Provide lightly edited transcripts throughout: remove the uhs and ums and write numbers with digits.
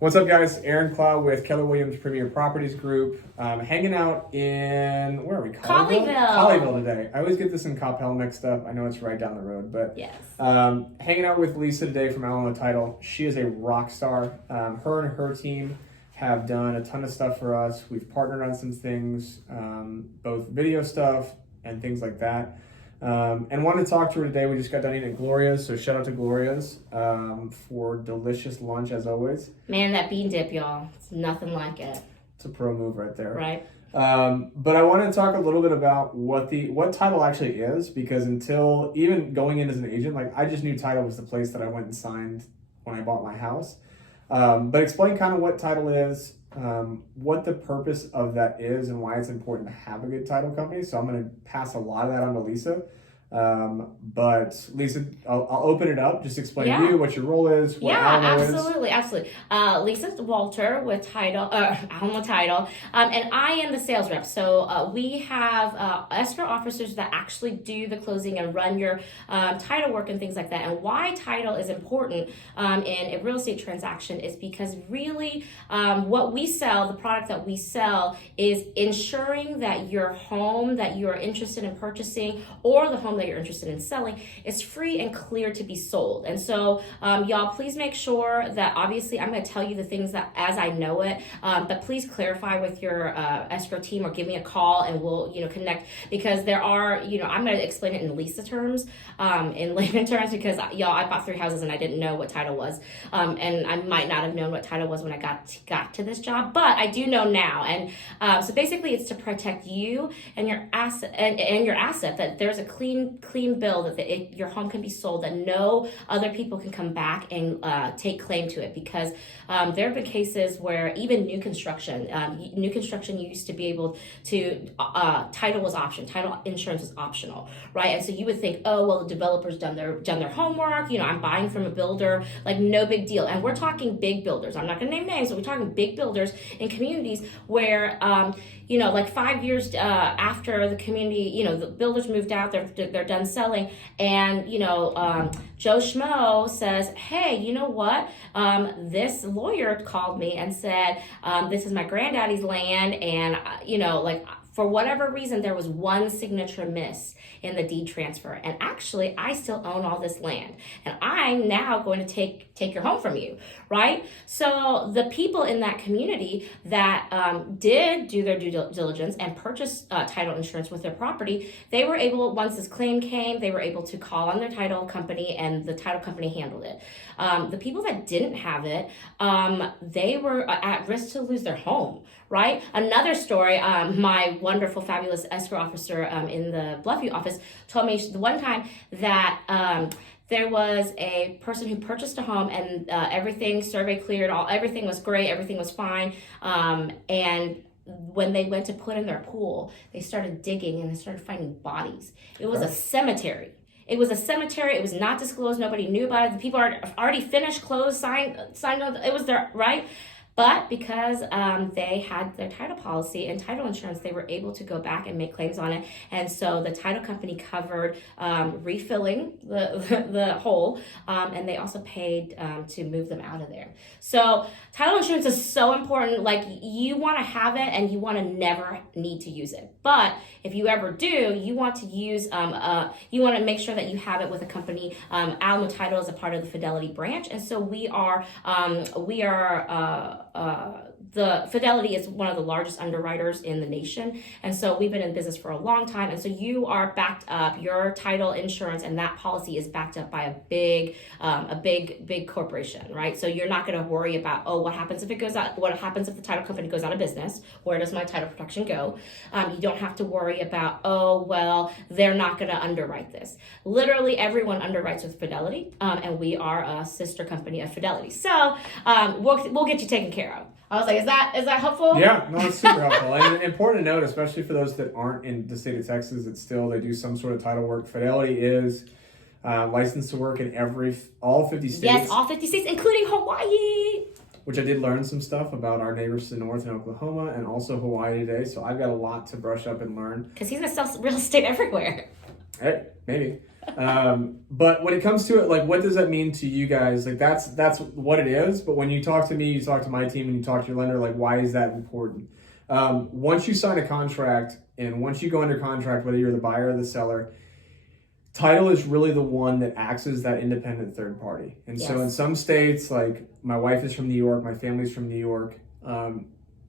What's up, guys? Aaron Clough with Keller Williams Premier Properties Group. Hanging out in, where are we? Clough-Real today. I always get this in Coppell mixed up. I know it's right down the road, but yes. Hanging out with Lisa today from Alamo Title. She is a rock star. Her and her team have done a ton of stuff for us. We've partnered on some things, both video stuff and things like that. And wanted to talk to her today. We just got done eating at Gloria's, so shout out to Gloria's for delicious lunch as always. Man, that bean dip, y'all. It's nothing like it. It's a pro move right there. Right. But I want to talk a little bit about what title actually is, because until even going in as an agent, like I just knew title was the place that I went and signed when I bought my house. But explain kind of what title is, what the purpose of that is, and why it's important to have a good title company. So I'm going to pass a lot of that on to Lisa. But Lisa, I'll open it up. Just explain to you what your role is. What Alamo absolutely. Lisa Walter with Alamo Title, and I am the sales rep. So we have escrow officers that actually do the closing and run your title work and things like that. And why title is important in a real estate transaction is because really what we sell, the product that we sell, is ensuring that your home that you're interested in purchasing or the home that you're interested in selling is free and clear to be sold. And so y'all, please make sure that, obviously I'm going to tell you the things that as I know it, but please clarify with your escrow team or give me a call and we'll connect, because there are I'm going to explain it in Lisa terms, in layman terms, because y'all, I bought 3 houses and I didn't know what title was, and I might not have known what title was when I got to this job, but I do know now. And so basically it's to protect you and your asset and your asset, that there's a clean bill, that your home can be sold, that no other people can come back and take claim to it. Because there have been cases where even new construction used to be able to, title was option, title insurance was optional, right? And so you would think, oh, well, the developer's done their homework, I'm buying from a builder, like no big deal. And we're talking big builders. I'm not gonna name names, but we're talking big builders in communities where, like 5 years after the community, the builders moved out, they're done selling, and Joe Schmo says, hey, you know what? This lawyer called me and said, this is my granddaddy's land, and for whatever reason, there was one signature miss in the deed transfer. And actually, I still own all this land. And I'm now going to take your home from you, right? So the people in that community that did do their due diligence and purchase title insurance with their property, they were able, once this claim came, they were able to call on their title company, and the title company handled it. The people that didn't have it, they were at risk to lose their home, right? Another story, my wonderful, fabulous escrow officer in the Bluffview office told me the one time that there was a person who purchased a home, and everything, survey cleared, everything was great, everything was fine, and when they went to put in their pool, they started digging and they started finding bodies. It was a cemetery. It was a cemetery. It was not disclosed. Nobody knew about it. The people are already finished, closed, signed. It was their right. But because they had their title policy and title insurance, they were able to go back and make claims on it. And so the title company covered refilling the hole, and they also paid to move them out of there. So title insurance is so important. Like, you want to have it and you want to never need to use it. But if you ever do, you want to use, you want to make sure that you have it with a company. Alamo Title is a part of the Fidelity branch. And so the Fidelity is one of the largest underwriters in the nation. And so we've been in business for a long time. And so you are backed up, your title insurance and that policy is backed up by a big corporation, right? So you're not going to worry about, oh, what happens if it goes out? What happens if the title company goes out of business? Where does my title protection go? You don't have to worry about, oh, well, they're not going to underwrite this. Literally everyone underwrites with Fidelity, and we are a sister company of Fidelity. So we'll get you taken care of. I was like, is that helpful? Yeah, no, it's super helpful. And important to note, especially for those that aren't in the state of Texas, it's still, they do some sort of title work. Fidelity is licensed to work in all 50 states. Yes, all 50 states, including Hawaii. Which I did learn some stuff about our neighbors to the north in Oklahoma and also Hawaii today. So I've got a lot to brush up and learn. Because he's going to sell real estate everywhere. Hey, maybe. But when it comes to it, like, what does that mean to you guys? Like, that's what it is. But when you talk to me, you talk to my team, and you talk to your lender, like, why is that important? Once you sign a contract, and once you go under contract, whether you're the buyer or the seller, title is really the one that acts as that independent third party. And so in some states, like my wife is from New York, my family's from New York,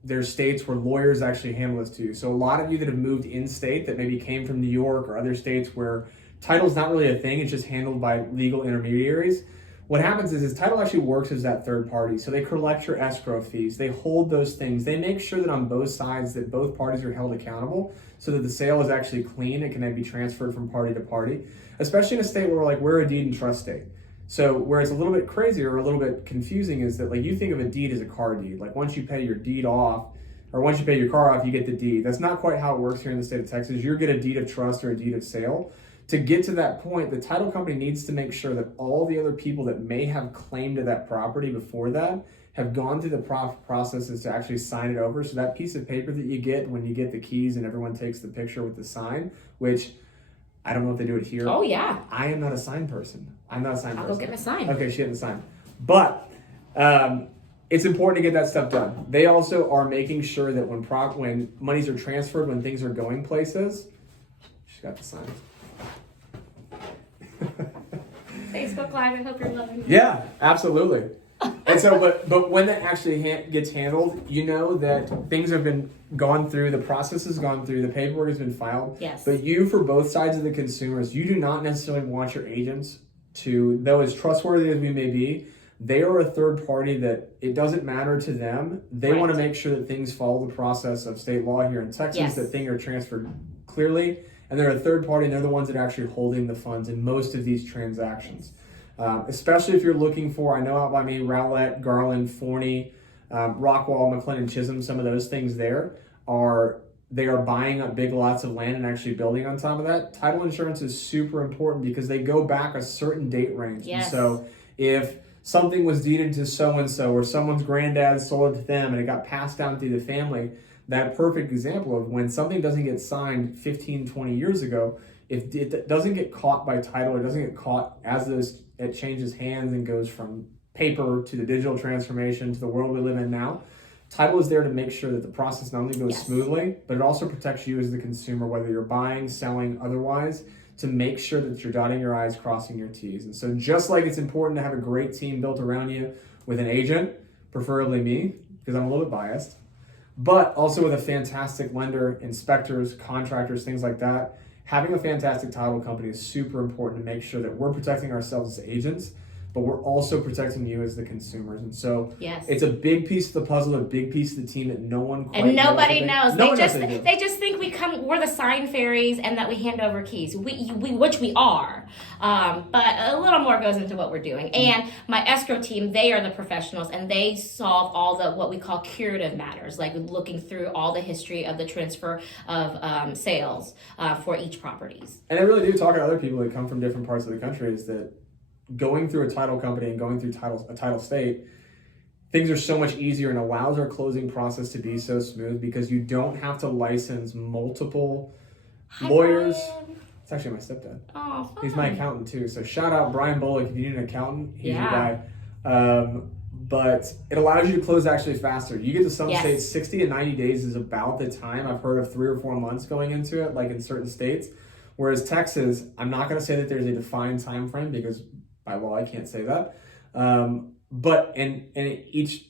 there's states where lawyers actually handle this too. So a lot of you that have moved in state that maybe came from New York or other states where title's not really a thing, it's just handled by legal intermediaries. What happens is title actually works as that third party. So they collect your escrow fees, they hold those things, they make sure that on both sides that both parties are held accountable so that the sale is actually clean, it can then be transferred from party to party, especially in a state where we're a deed and trust state. So where it's a little bit crazier or a little bit confusing is that, like, you think of a deed as a car deed. Like, once you pay your deed off, or once you pay your car off, you get the deed. That's not quite how it works here in the state of Texas. You'll get a deed of trust or a deed of sale. To get to that point, the title company needs to make sure that all the other people that may have claim to that property before that have gone through the processes to actually sign it over. So that piece of paper that you get when you get the keys and everyone takes the picture with the sign, which I don't know if they do it here. Oh, yeah. I am not a sign person. I'm not a sign person. I'll go get my sign. Okay, she didn't sign. But it's important to get that stuff done. They also are making sure that when monies are transferred, when things are going places, she got the sign. Facebook Live, I hope you're loving it. Yeah, absolutely. And so, but when that actually gets handled, you know that things have been gone through, the process has gone through, the paperwork has been filed. Yes. But you, for both sides of the consumers, you do not necessarily want your agents to, though as trustworthy as we may be, they are a third party that it doesn't matter to them. They want to make sure that things follow the process of state law here in Texas, that things are transferred clearly. And they're a third party, and they're the ones that are actually holding the funds in most of these transactions. Especially if you're looking for, I know out by me, Rowlett, Garland, Forney, Rockwall, McLennan, Chisholm, some of those things there they are buying up big lots of land and actually building on top of that. Title insurance is super important because they go back a certain date range. Yes. And so if something was deeded to so-and-so or someone's granddad sold it to them and it got passed down through the family, that perfect example of when something doesn't get signed 15, 20 years ago, if it doesn't get caught by title or doesn't get caught as it changes hands and goes from paper to the digital transformation to the world we live in now, title is there to make sure that the process not only goes smoothly, but it also protects you as the consumer, whether you're buying, selling, otherwise, to make sure that you're dotting your I's, crossing your T's. And so just like it's important to have a great team built around you with an agent, preferably me, because I'm a little bit biased, but also with a fantastic lender, inspectors, contractors, things like that, having a fantastic title company is super important to make sure that we're protecting ourselves as agents, but we're also protecting you as the consumers. And so it's a big piece of the puzzle, a big piece of the team that no one quite and nobody knows. No They just think we're the sign fairies and that we hand over keys. Which we are. But a little more goes into what we're doing. And my escrow team, they are the professionals and they solve all the what we call curative matters, like looking through all the history of the transfer of sales for each properties. And I really do talk to other people that come from different parts of the country is that going through a title company and going through a title state, things are so much easier and allows our closing process to be so smooth because you don't have to license multiple lawyers. Brian. It's actually my stepdad. Oh, fun. He's my accountant too. So shout out Brian Bullock if you need an accountant. He's your guy. But it allows you to close actually faster. You get to some states, 60 to 90 days is about the time. I've heard of 3 or 4 months going into it, like in certain states. Whereas Texas, I'm not going to say that there's a defined time frame because by law, I can't say that. But each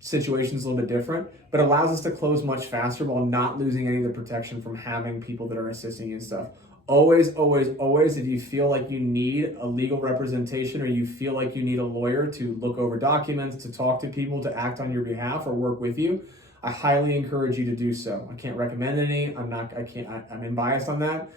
situation is a little bit different, but allows us to close much faster while not losing any of the protection from having people that are assisting you and stuff. Always, always, always, if you feel like you need a legal representation or you feel like you need a lawyer to look over documents, to talk to people, to act on your behalf or work with you, I highly encourage you to do so. I can't recommend any. I'm unbiased on that.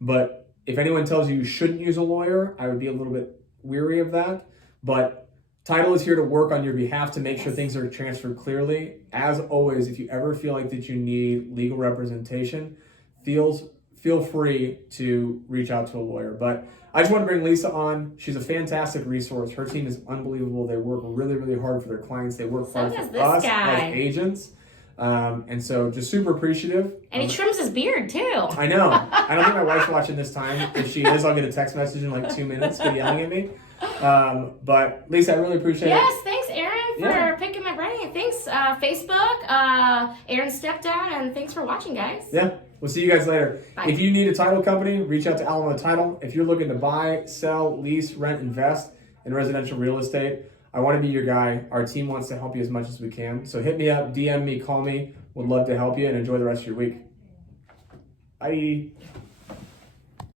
But if anyone tells you shouldn't use a lawyer, I would be a little bit weary of that, but title is here to work on your behalf to make sure things are transferred clearly. As always, if you ever feel like that you need legal representation, feel free to reach out to a lawyer. But I just want to bring Lisa on. She's a fantastic resource. Her team is unbelievable. They work really, really hard for their clients. They work hard for us as agents. And so just super appreciative. And he trims his beard too. I know. I don't think my wife's watching this time. If she is, I'll get a text message in like 2 minutes, get yelling at me. But Lisa, I really appreciate it. Yes, thanks, Aaron, for picking my brain. Thanks, Facebook, Aaron's stepdad, and thanks for watching, guys. Yeah, we'll see you guys later. Bye. If you need a title company, reach out to Alamo Title. If you're looking to buy, sell, lease, rent, invest in residential real estate, I want to be your guy. Our team wants to help you as much as we can. So hit me up, DM me, call me. Would love to help you, and enjoy the rest of your week. Bye.